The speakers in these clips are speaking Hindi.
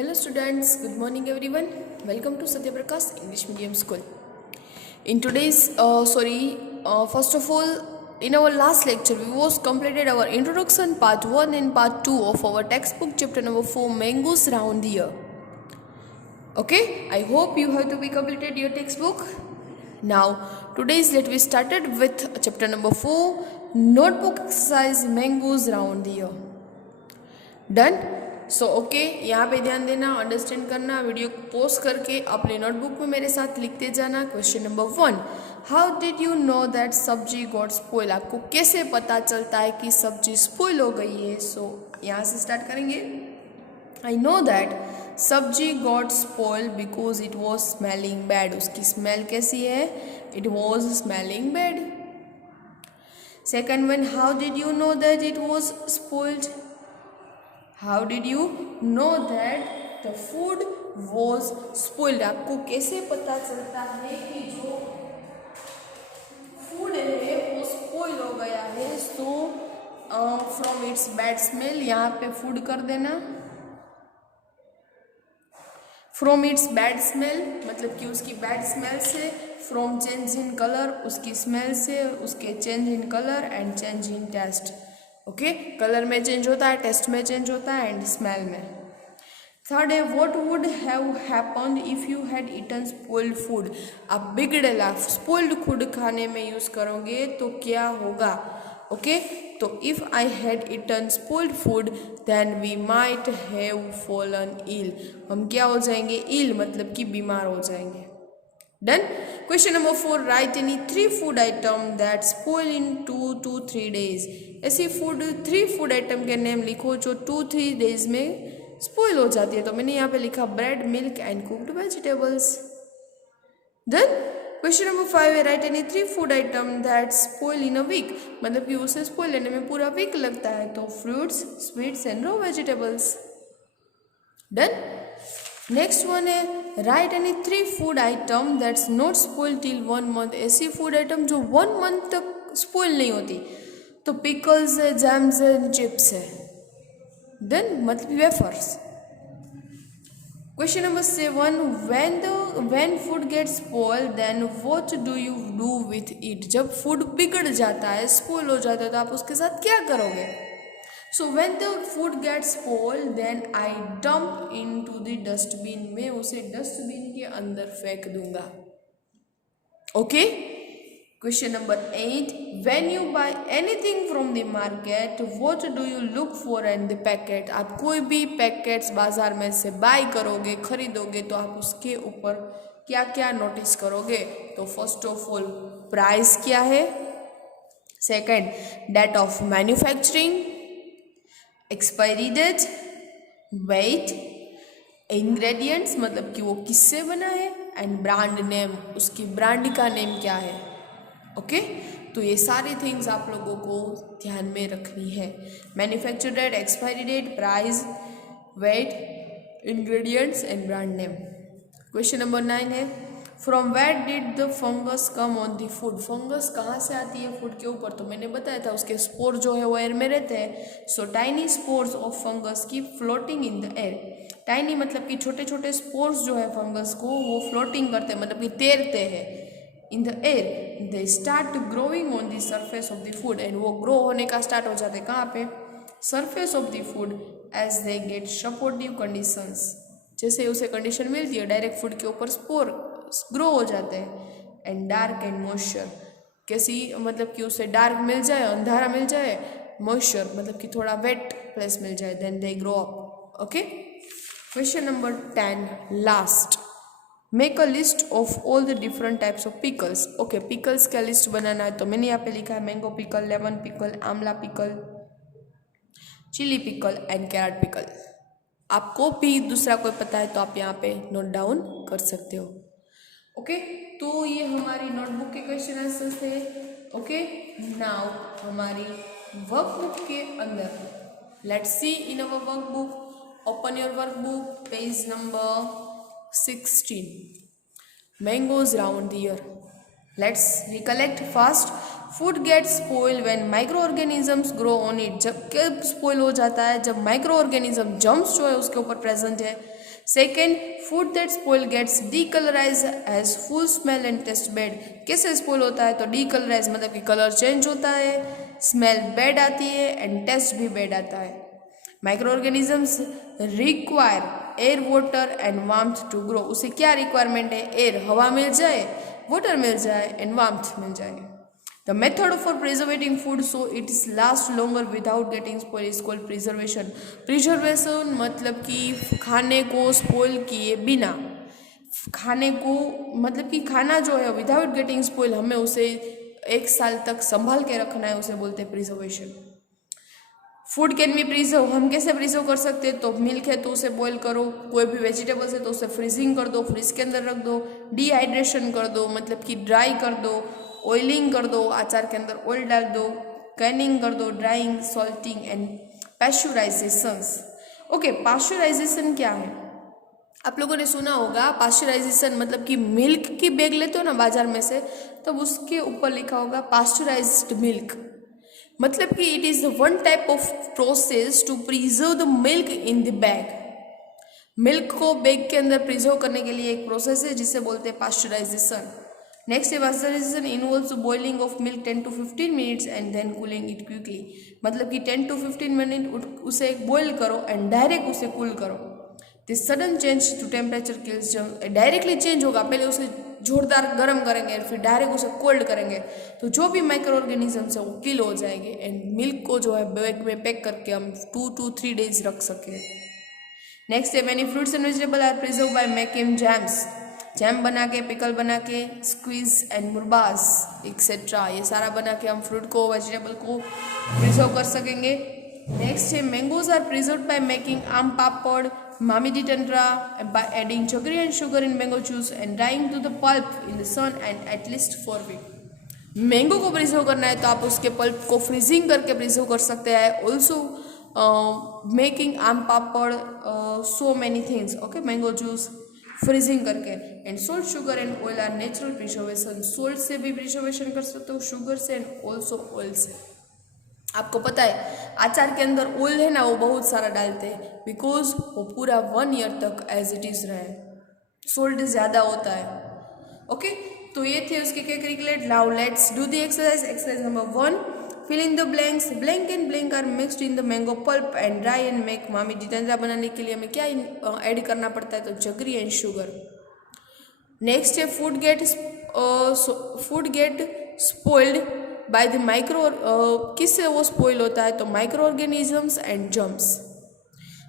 Hello students, good morning everyone. Welcome to Satya Prakash English Medium School. In today's, first of all, in our last lecture, we was completed our introduction part 1 and part 2 of our textbook chapter number 4, Mangoes Round the Year. Okay, I hope you have to be completed your textbook. Now, today's let we started with chapter number 4, Notebook exercise Mangoes Round the Year. Done? So okay, यहाँ पे ध्यान देना, अंडरस्टैंड करना, वीडियो को पॉज करके अपने नोटबुक में मेरे साथ लिखते जाना। Question number 1, how did you know that सब्जी गॉट स्पॉइल? आपको कैसे पता चलता है कि सब्जी स्पॉइल हो गई है? सो यहाँ से स्टार्ट करेंगे। आई नो दैट सब्जी got spoil because it was smelling bad. उसकी स्मेल कैसी है? It was smelling bad. Second one, how did you know that it was spoiled? How did you know that the food was spoiled? आपको कैसे पता चलता है कि जो फूड है वो स्पॉइल हो गया है? So from its bad smell, यहाँ पे फूड कर देना। फ्रॉम इट्स बैड स्मेल मतलब कि उसकी बैड स्मेल से, फ्रॉम चेंज इन कलर उसकी स्मेल से, उसके change in colour and change in taste. Okay, colour में चेंज होता है, टेस्ट में चेंज होता है एंड स्मेल में। थर्ड है, what would have happened if you had eaten spoiled food? आप बिगड़ेला स्पॉइल्ड फूड खाने में यूज करोगे तो क्या होगा? ओके, तो if I had eaten spoiled food then we might have fallen ill. हम क्या हो जाएंगे? इल मतलब कि बीमार हो जाएंगे। Done? Question number 4, write any 3 food item that spoil in 2 to 3 days. ऐसी 3 food item के नेम लिखो जो 2-3 days में स्पॉइल हो जाती है। तो मैंने यहाँ पे लिखा bread, milk and cooked vegetables. Done? Question number 5 है, write any 3 food item that spoil in a week. मतलब कि उसे स्पॉइल लेने में पूरा वीक लगता है। तो fruits, sweets and raw vegetables. Done? Next one है, write any 3 food item that's not spoil till 1 month। ऐसी फूड आइटम जो 1 month तक स्पॉइल नहीं होती। तो पिकल्स है, जैम्स है, चिप्स है। देन मतलब wafers. Question number 7, when food gets spoil then what do you do with it? जब फूड बिगड़ जाता है, स्पॉइल हो जाता है, तो आप उसके साथ क्या करोगे? So when the food gets spoiled, then I dump into the dustbin. मैं उसे डस्टबिन के अंदर फेंक दूंगा। Okay? Question number 8. When you buy anything from the market, what do you look for in the packet? आप कोई भी पैकेट्स बाजार में से बाय करोगे, खरीदोगे, तो आप उसके ऊपर क्या क्या नोटिस करोगे? तो फर्स्ट ऑफ ऑल प्राइस क्या है, second date of manufacturing, expiry date, weight, ingredients मतलब कि वो किससे बना है, एंड ब्रांड नेम, उसकी ब्रांड का नेम क्या है। ओके, तो ये सारी थिंग्स आप लोगों को ध्यान में रखनी है। Manufacture date, expiry date, price, weight, ingredients and brand name. Question number 9 है, from where did the fungus come on the food? Fungus कहाँ से आती है फूड के ऊपर? तो मैंने बताया था उसके स्पोर जो है वो एयर में रहते हैं। So tiny spores of fungus keep floating in the air. Tiny मतलब कि छोटे छोटे स्पोर्स जो है फंगस को वो फ्लोटिंग करते हैं, मतलब कि तैरते हैं in the air. They start growing on the surface of the food, and वो ग्रो होने का स्टार्ट हो जाते हैं कहाँ पे? Surface of the food as they get supportive conditions. जैसे उसे कंडीशन मिलती है डायरेक्ट फूड के ऊपर स्पोर ग्रो हो जाते हैं। एंड डार्क एंड मॉइस्चर, कैसी मतलब कि उसे डार्क मिल जाए, अंधारा मिल जाए, मॉइस्चर मतलब कि थोड़ा वेट प्लेस मिल जाए, then they grow up. Okay, question number 10 last, make a list of all the different types of pickles. Okay, pickles का लिस्ट बनाना है। तो मैंने यहाँ पे लिखा है mango pickle, lemon pickle, amla pickle, chili pickle and carrot pickle. आपको भी दूसरा कोई पता है तो आप यहाँ पे नोट डाउन कर सकते हो। ओके, तो ये हमारी नोटबुक के क्वेश्चन आंसर्स थे। ओके, नाउ हमारी वर्कबुक के अंदर, let's see in our workbook, open your workbook, page number 16, mangoes round the year. Let's recollect first, food gets spoil when micro organisms grow on it, जब कब स्पॉइल हो जाता है, जब माइक्रो ऑर्गेनिज्म जम्स जो है उसके ऊपर प्रेजेंट है। Second, food that spoil gets decolourise as full smell and taste bad. कैसे स्पॉइल होता है, तो डीकलराइज मतलब कि कलर चेंज होता है, स्मेल बैड आती है एंड टेस्ट भी बैड आता है। Micro organisms require air, water and warmth to grow. उसे क्या रिक्वायरमेंट है, एयर हवा मिल जाए, वाटर मिल जाए एंड वार्मथ मिल जाए। The method for प्रिजर्वेटिंग food so it is last longer without getting spoil is called preservation. Preservation मतलब कि खाने को स्पॉइल किए बिना, खाने को मतलब कि खाना जो है विदाउट गेटिंग स्पॉइल हमें उसे 1 साल तक संभाल के रखना है, उसे बोलते हैं preservation. Food can be preserve, हम कैसे प्रिजर्व कर सकते हैं, तो मिल्क है तो उसे बॉईल करो, कोई भी वेजिटेबल्स है तो उसे फ्रीजिंग कर दो, फ्रिज के अंदर रख दो, डिहाइड्रेशन कर दो मतलब कि ड्राई कर दो, ऑयलिंग कर दो, अचार के अंदर ऑयल डाल दो, कैनिंग कर दो, drying, salting and pasteurisations. Okay, pasteurisation क्या है, आप लोगों ने सुना होगा। पाश्चराइजेशन मतलब कि मिल्क की बैग लेते हो ना बाजार में से, तब उसके ऊपर लिखा होगा पाश्चराइज्ड मिल्क, मतलब कि it is one type of process to preserve the milk in the bag. Milk को बैग के अंदर प्रिजर्व करने के लिए एक प्रोसेस है जिसे बोलते हैं पाश्चराइजेशन। नेक्स्ट है pasteurisation involves boiling of milk 10 to 15 minutes and then cooling it quickly, मतलब कि 10 to 15 मिनट उसे बॉइल करो एंड डायरेक्ट उसे कूल करो। This sudden change to temperature kills germs, directly change होगा, पहले उसे जोरदार गर्म करेंगे फिर डायरेक्ट उसे कोल्ड करेंगे तो जो भी माइक्रो ऑर्गेनिजम्स है वो किल हो जाएंगे एंड मिल्क को जो है बैग में पैक करके हम 2 to 3 days रख सकें। नेक्स्ट है many fruits and vegetable are preserve by making jams, jam बना के, पिकल बना के, स्क्वीज एंड मुरबास एक्सेट्रा, ये सारा बना के हम फ्रूट को, वेजिटेबल को प्रिजर्व कर सकेंगे। नेक्स्ट है mangoes are preserve by making aam papad, mamidi tandra by adding jaggery and sugar in mango juice and drying to the pulp in the sun and at least 4 weeks। Mango को प्रिजर्व करना है तो आप उसके पल्प को फ्रीजिंग करके प्रिजर्व कर सकते हैं। Also making aam papad, so many things, okay, mango juice freezing करके। And salt, sugar and oil are natural preservation, salt से भी प्रिजर्वेशन कर सकते हो, शुगर से एंड ऑल्सो ऑयल से। आपको पता है अचार के अंदर ऑयल है ना वो बहुत सारा डालते हैं बिकॉज वो पूरा 1 year तक एज इट इज रहे, सोल्ट ज़्यादा होता है। ओके, तो ये थे उसके calculate. Now let's do the exercise. Exercise number 1, fill in the blanks. Blank and blank are mixed in the mango pulp and dry and make mamidi tandra. बनाने के लिए हमें क्या ऐड करना पड़ता है, तो जगरी एंड शुगर। नेक्स्ट है food get spoiled by the micro, किससे वो स्पॉइल होता है, तो micro organisms and germs.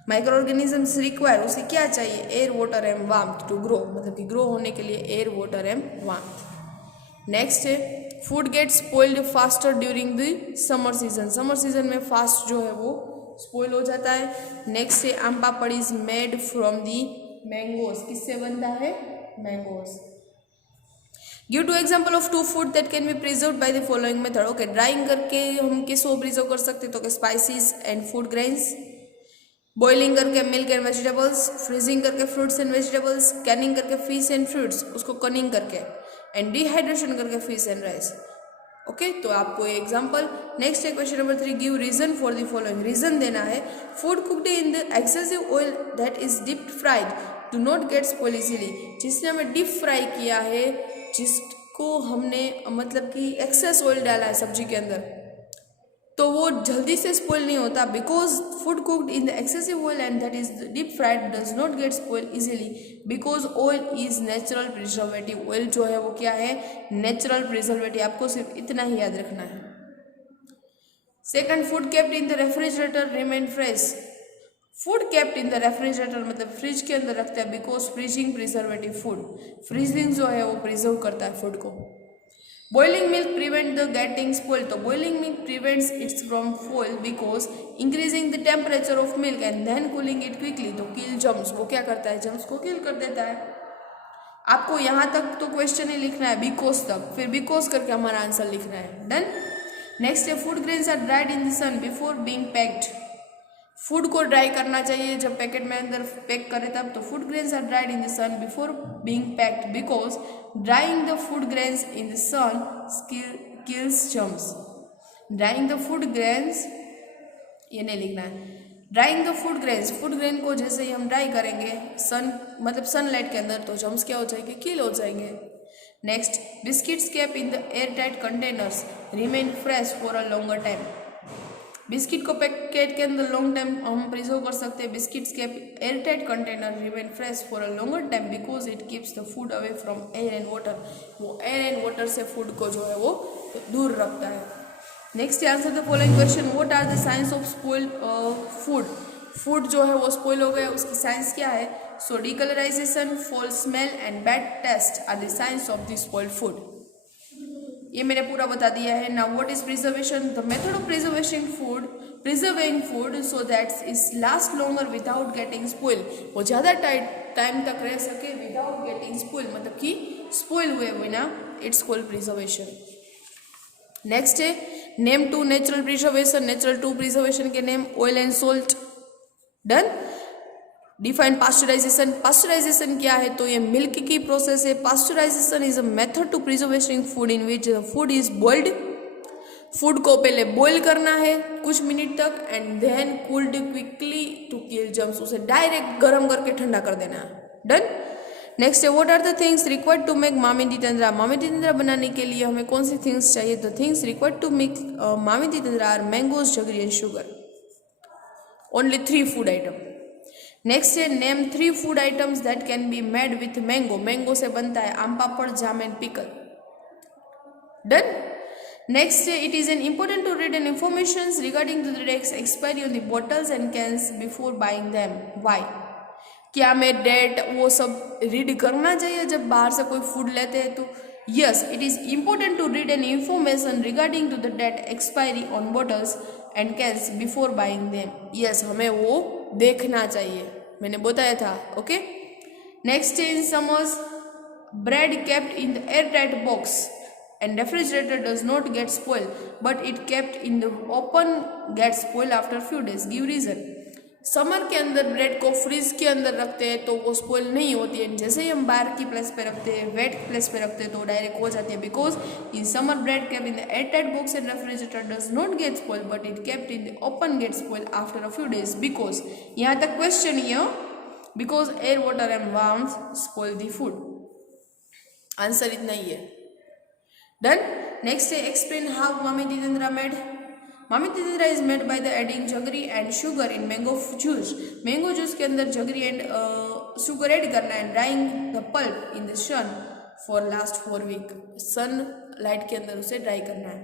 Micro organisms require, उसे क्या चाहिए, air, water and warmth to grow, मतलब कि ग्रो होने के लिए air, water and warmth. Next है food get spoiled faster during the summer season. Summer season में फास्ट जो है वो स्पॉइल हो जाता है। नेक्स्ट है aam papad is made from the mangoes, किससे बनता है, mangoes. Give 2 example of 2 food that can be preserve by the following method. Okay, drying करके हम किसको प्रिजर्व कर सकते हैं, तो spices and food grains, boiling करके मिल्क एंड वेजिटेबल्स, फ्रीजिंग करके फ्रूट्स एंड वेजिटेबल्स, कैनिंग करके फिश एंड फ्रूट्स, उसको कनिंग करके, एंड डिहाइड्रेशन करके फिश एंड राइस। ओके, तो आपको ये एग्जाम्पल। नेक्स्ट है question number 3, give reason for the following. Reason देना है, food cooked in the excessive oil that is deep fried do not get spoil easily. जिसने हमें डीप फ्राई किया है, जिसको हमने मतलब कि एक्सेस ऑयल डाला है सब्जी के अंदर, तो वो जल्दी से स्पॉइल नहीं होता because food cooked in the excessive oil and that is deep fried does not get spoil easily because oil is natural preservative. Oil जो है वो क्या है, नेचुरल प्रिजर्वेटिव। आपको सिर्फ इतना ही याद रखना है। Second, food kept in the refrigerator remain fresh. Food kept in the refrigerator मतलब फ्रिज के अंदर रखते हैं because freezing preservative food, freezing जो है वो प्रिजर्व करता है फूड को। Boiling milk prevent the getting spoil, तो boiling milk prevents its from spoil because increasing the temperature of milk and then cooling it quickly, तो किल जम्स, वो क्या करता है, जम्स को किल कर देता है। आपको यहाँ तक तो क्वेश्चन ही लिखना है, बिकॉज तक, फिर बिकॉज करके हमारा आंसर लिखना है। डन। नेक्स्ट है food grains are dried in the sun before being packed. Food को ड्राई करना चाहिए जब पैकेट में अंदर पैक करें तब, तो food grains are dried in the sun before being packed because drying the food grains in the sun kills germs. Drying the food grains, ये नहीं लिखना है. Drying the food grains, food grain को जैसे ही हम ड्राई करेंगे सन मतलब सनलाइट के अंदर, तो जम्स क्या हो जाएंगे, किल हो जाएंगे. Next, biscuits kept in the air tight containers remain fresh for a longer time. Biscuit को पैकेट के अंदर लॉन्ग टाइम हम प्रिजर्व कर सकते हैं. Biscuits kept air tight container remain fresh for a longer time because it keeps the food away from air and water. वो एयर एंड वाटर से फूड को जो है वो दूर रखता है. Next, answer the following question. What are the science of spoil food. Food जो है वो स्पॉइल हो गया, उसकी साइंस क्या है. So decolourisation, foul smell and bad taste are the science of the spoiled food. ये मैंने पूरा बता दिया है. Now what is preservation. The method of preserving food so that is last longer without getting spoil. वो ज़्यादा टाइम तक रह सके विदाउट गेटिंग स्पॉइल, मतलब कि स्पॉइल हुए बिना. It's called preservation. नेक्स्ट है name two natural preservation. Natural two preservation के name oil and salt. Done. Define pasteurisation. Pasteurisation क्या है, तो ये मिल्क की प्रोसेस है. Pasteurisation is a method to preservation food in which the food is boiled. Food को पहले बॉईल करना है कुछ मिनट तक and then cooled quickly to kill germs. उसे डायरेक्ट गर्म करके ठंडा कर देना है. डन. नेक्स्ट है what are the things required to make mamidi tandra. Mamidi tandra बनाने के लिए हमें कौन सी थिंग्स चाहिए. The things required to make mamidi tandra are mangoes, jaggery and sugar. Only 3 food item. Next है name 3 food items that can be made with mango. Mango से बनता है aam papad, jam and pickle. Done. Next है it is an important to read an information regarding to the dates expiry on the bottles and cans before buying them. Why. क्या हमें डेट वो सब रीड करना चाहिए जब बाहर से कोई फूड लेते हैं तो. Yes, it is important to read an information regarding to the date expiry on bottles and cans before buying them. Yes, हमें वो देखना चाहिए, मैंने बताया था. Okay. Next in summers bread kept in the air tight box and refrigerator does not get spoil but it kept in the open gets spoil after few days. give reason. Summer के अंदर ब्रेड को फ्रीज के अंदर रखते हैं तो वो स्पॉइल नहीं होती है. जैसे ही हम बाहर की प्लेस पे रखते हैं, वेट प्लेस पे रखते हैं तो डायरेक्ट हो जाती है. Because in summer bread kept in the air tight box and refrigerator does not get spoil but it kept in the open get spoil after a few days. Because यहाँ तक क्वेश्चन ये because air water and warmth spoil the food. Answer इतना ही है. डन. नेक्स्ट है explain how mamidi tandra made. Mamidi tandra is made by the adding jaggery and sugar in mango juice. Mango juice के अंदर जगरी एंड शुगर ऐड करना है. Drying the pulp in the sun for last 4 week. Sun light के अंदर उसे ड्राई करना है.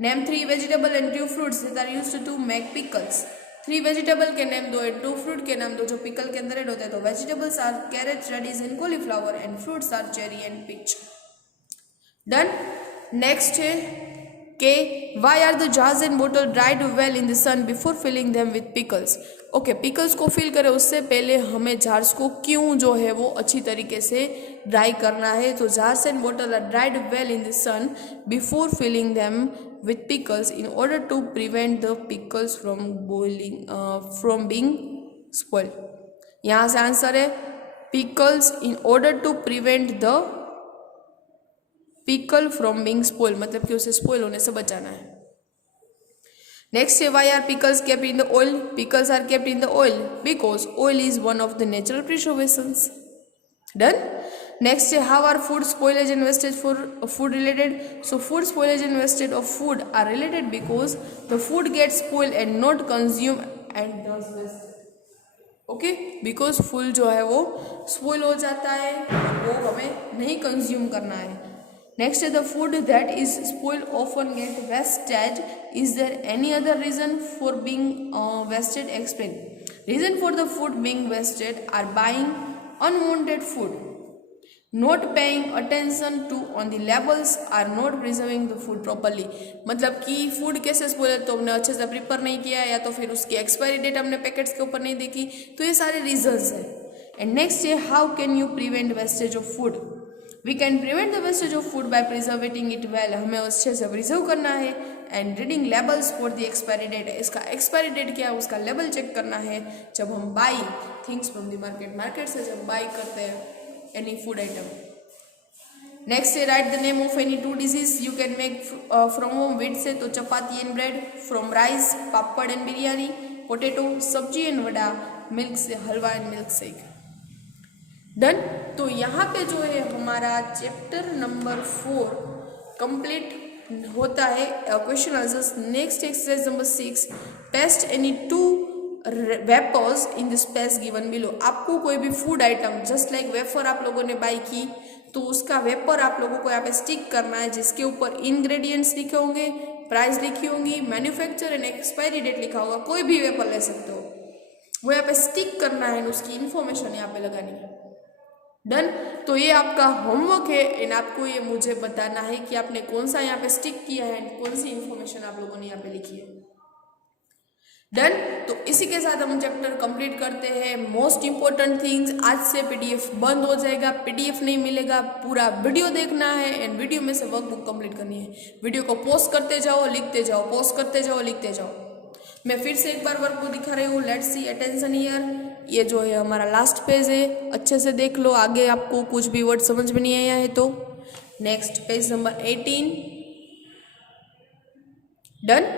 Name 3 vegetable and 2 fruits that are used to make pickles. 3 vegetable के नेम दो एंड 2 फ्रूट के नाम दो जो पिकल के अंदर ऐड होते हैं. तो vegetables are carrot, radish and cauliflower and fruits are cherry and peach. Done. Next है के why are the jars and bottle dried well in the sun before filling them with pickles. Okay, pickles को फिल करें उससे पहले हमें जार्स को क्यों जो है वो अच्छी तरीके से ड्राई करना है. तो jars and bottle are dried well in the sun before filling them with pickles in order to prevent the pickles from being spoiled. यहाँ से आंसर है pickles in order to prevent the pickle from being spoil, मतलब कि उसे स्पॉइल होने से बचाना है. नेक्स्ट है why are pickles kept in the oil. Pickles are kept in the oil because oil is one of the natural preservations. Done. Next है how are food spoilage and wastage for food related. So food spoilage and wastage of food are related because the food gets spoil and not consume and does waste. Okay, because food जो है वो स्पॉइल हो जाता है, वो हमें नहीं कंज्यूम करना है. Next is the food that is spoiled often get wasted. Is there any other reason for being wasted? Explain. Reason for the food being wasted are buying unwanted food, not paying attention to on the labels, are not preserving the food properly. मतलब कि फूड कैसे स्पॉइल है तो हमने अच्छे से प्रिपेयर नहीं किया या तो फिर उसकी एक्सपायरी डेट हमने पैकेट्स के ऊपर नहीं देखी. तो ये सारे रीजंस हैं. एंड नेक्स्ट है how can you prevent wastage of food. We can prevent the wastage of food by preservating it well. हमें अच्छे से प्रिजर्व करना है and reading labels for the expiry date. इसका एक्सपायरी डेट क्या है उसका लेबल चेक करना है जब हम buy things from the market. Market से जब बाई करते हैं एनी फूड आइटम. नेक्स्ट है write the name of any 2 dishes you can make from home. Wheat से तो chapati and bread, from rice papad and biryani, potato sabzi and vada, milk से halwa and milkshake. Done. तो यहाँ पे जो है हमारा चैप्टर नंबर 4 कंप्लीट होता है। Question answers. Next exercise number 6, paste any 2 wafers in the space given below. आपको कोई भी food item just like wafer आप लोगों ने बाई की तो उसका वेपर आप लोगों को यहाँ पे स्टिक करना है, जिसके ऊपर इंग्रेडिएंट्स लिखे होंगे, प्राइस लिखी होंगी, मैन्युफैक्चर एंड एक्सपायरी डेट लिखा होगा। कोई भी वेपर ले सकते हो, वो यहाँ पे स्टिक करना है, उसकी इन्फॉर्मेशन यहाँ पे लगानी है। डन। तो ये आपका होमवर्क है एंड आपको ये मुझे बताना है कि आपने कौन सा यहाँ पे स्टिक किया है एंड कौन सी इन्फॉर्मेशन आप लोगों ने यहाँ पे लिखी है। डन। तो इसी के साथ हम चैप्टर कंप्लीट करते हैं। मोस्ट इंपॉर्टेंट थिंग्स, आज से पीडीएफ बंद हो जाएगा, पीडीएफ नहीं मिलेगा, पूरा वीडियो देखना है एंड वीडियो में से वर्कबुक कंप्लीट करनी है। वीडियो को पॉज करते जाओ, लिखते जाओ, पॉज करते जाओ, लिखते जाओ। मैं फिर से एक बार वर्कबुक दिखा रही हूँ। Let's see, attention here. ये जो है हमारा लास्ट पेज है, अच्छे से देख लो, आगे आपको कुछ भी वर्ड समझ में नहीं आया है तो। Next page number 18। Done.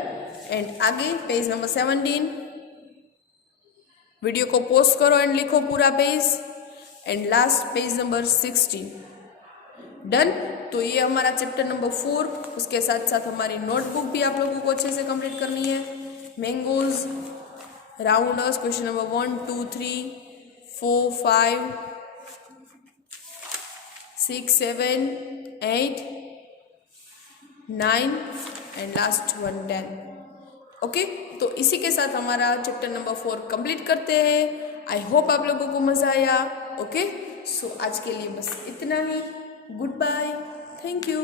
And आगे पेज नंबर 17। वीडियो को पोस्ट करो एंड लिखो पूरा page. And last page number 16। Done. तो ये हमारा चैप्टर नंबर 4। उसके साथ साथ हमारी नोटबुक भी आप लोगों को अच्छे से कंप्लीट करनी है। Mangoes, rounders, question number 1, 2, 3, 4, 5, 6, 7, 8, 9 and last 1, 10। Okay. तो इसी के साथ हमारा चैप्टर नंबर 4 कंप्लीट करते हैं। आई होप आप लोगों को मज़ा आया। ओके। सो आज के लिए बस इतना ही। Goodbye. Thank you.